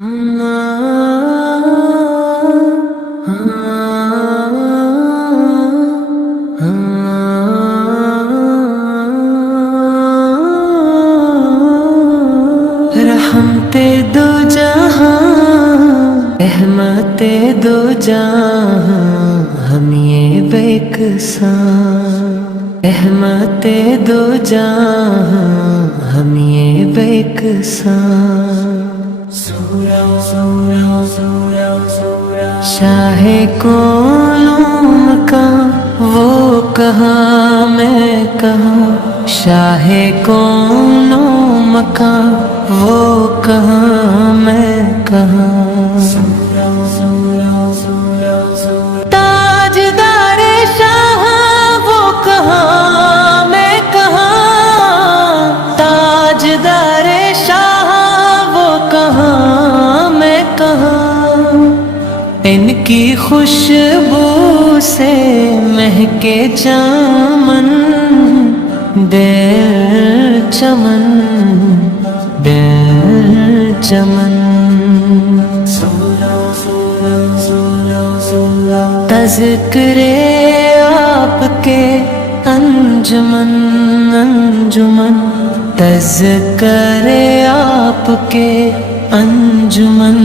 رحمت دو جہاں رحمت دو جہاں ہم یہ بیکساں رحمت دو جہاں ہم یہ بیکساں شاہ کونوں مکان وہ کہاں میں کہاں شاہ کونوں مکان وہ کہاں میں کہاں تاجدار شاہ وہ کہاں میں کہاں تاجدار شاہ وہ کہاں میں کہاں ان کی خوشبو سے مہکے چمن دل چمن دل چمن تذکرے آپ کے انجمن انجمن تذکرے آپ کے انجمن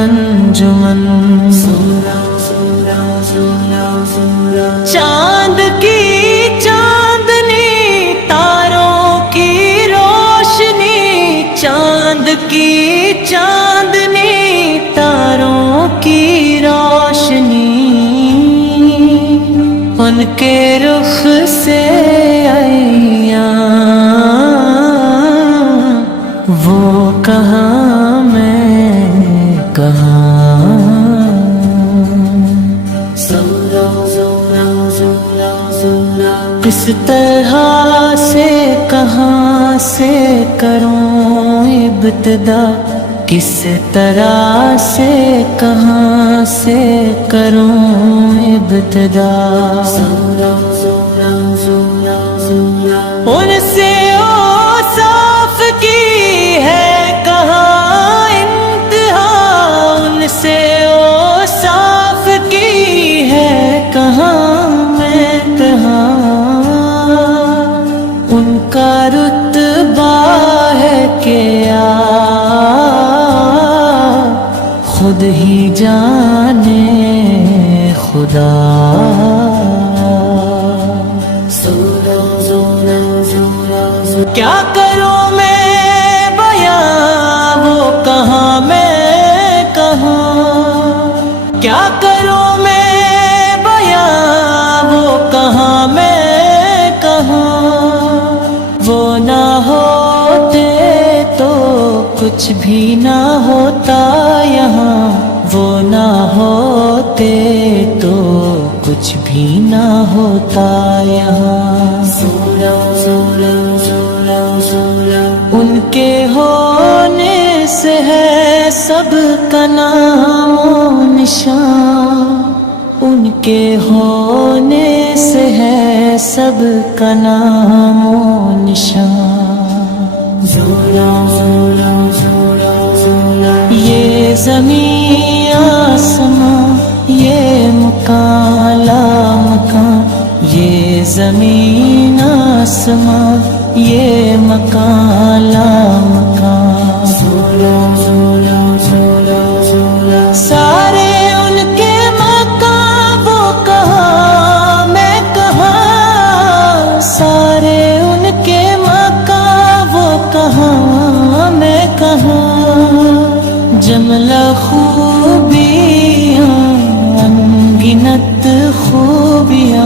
انجمن چاند کی چاندنی تاروں کی روشنی چاند کی چاندنی تاروں کی روشنی ان کے رخ سے عیاں وہ کہاں میں کہاں کس طرح سے کہاں سے کروں ابتدا کس طرح سے کہاں سے کروں ابتدا ان سے اوصاف کی ہے کہاں انتہا ان سے اوصاف کی ہے کہاں میں کہاں ان کا رتبہ ہے کیا خود ہی جانے خدا کیا کروں میں بیاں وہ کہاں میں کہاں کیا کروں میں بیاں وہ کہاں میں کہاں وہ نہ ہوتے تو کچھ بھی نہ ہوتا یہاں وہ نہ ہوتے تو کچھ بھی نہ ہوتا یہاں ان کے ہونے سے ہے سب کا نام و نشان ان کے ہونے سے ہے سب کا نام و نشان یہ زمین آسمان یہ مکان لا مکان یہ زمین آسمان یہ مکان لا مکان سارے ان کے مکان وہ کہاں میں کہاں سارے ان کے مکان وہ کہاں میں کہاں جملہ خوبیاں انگنت خوبیاں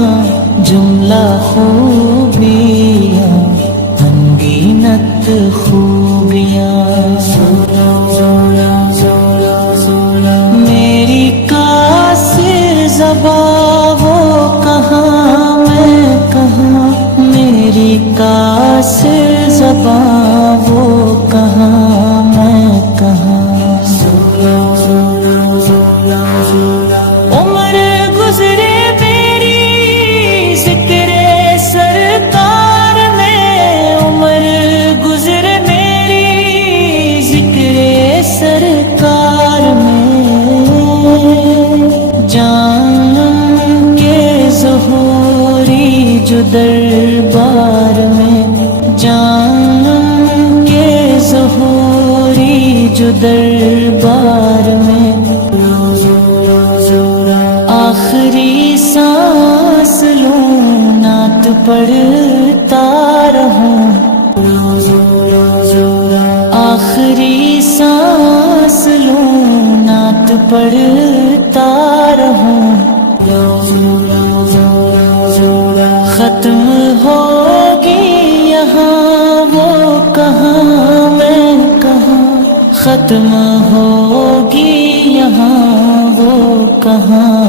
جملہ خوبیاں انگنت خوبیاں میری قاصر زبان وہ کہاں میں کہاں میری قاصر زبان وہ کہاں میں کہاں عمر گزرے میری ذکر سرکار میں عمر گزرے میری ذکر سرکار دربار میں، جان کے ظہوری جو دربار میں، آخری سانس لوں نعت پڑھتا رہوں، آخری سانس لوں نعت پڑھتا رہوں، ختم ہوگی یہاں وہ کہاں میں کہاں، ختم ہوگی یہاں وہ کہاں